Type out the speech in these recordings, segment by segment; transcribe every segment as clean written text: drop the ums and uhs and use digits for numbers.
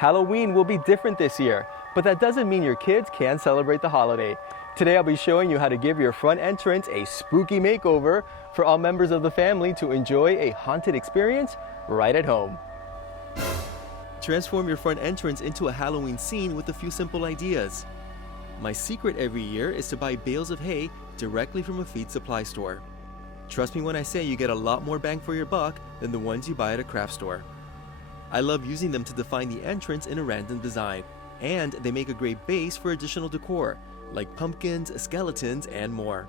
Halloween will be different this year, but that doesn't mean your kids can't celebrate the holiday. Today I'll be showing you how to give your front entrance a spooky makeover for all members of the family to enjoy a haunted experience right at home. Transform your front entrance into a Halloween scene with a few simple ideas. My secret every year is to buy bales of hay directly from a feed supply store. Trust me when I say you get a lot more bang for your buck than the ones you buy at a craft store. I love using them to define the entrance in a random design, and they make a great base for additional decor, like pumpkins, skeletons, and more.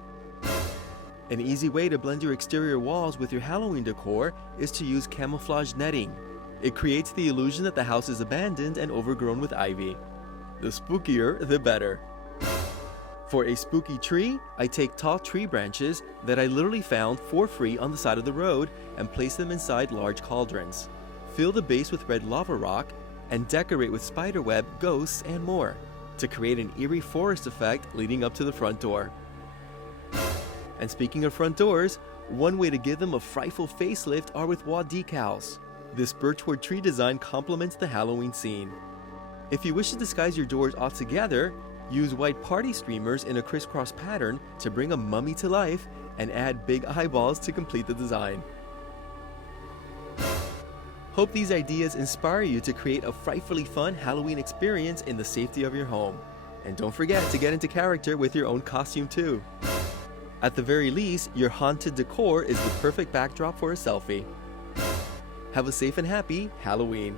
An easy way to blend your exterior walls with your Halloween decor is to use camouflage netting. It creates the illusion that the house is abandoned and overgrown with ivy. The spookier, the better. For a spooky tree, I take tall tree branches that I literally found for free on the side of the road and place them inside large cauldrons. Fill the base with red lava rock and decorate with spiderweb, ghosts, and more to create an eerie forest effect leading up to the front door. And speaking of front doors, one way to give them a frightful facelift are with wall decals. This birchwood tree design complements the Halloween scene. If you wish to disguise your doors altogether, use white party streamers in a crisscross pattern to bring a mummy to life and add big eyeballs to complete the design. Hope these ideas inspire you to create a frightfully fun Halloween experience in the safety of your home. And don't forget to get into character with your own costume too. At the very least, your haunted decor is the perfect backdrop for a selfie. Have a safe and happy Halloween!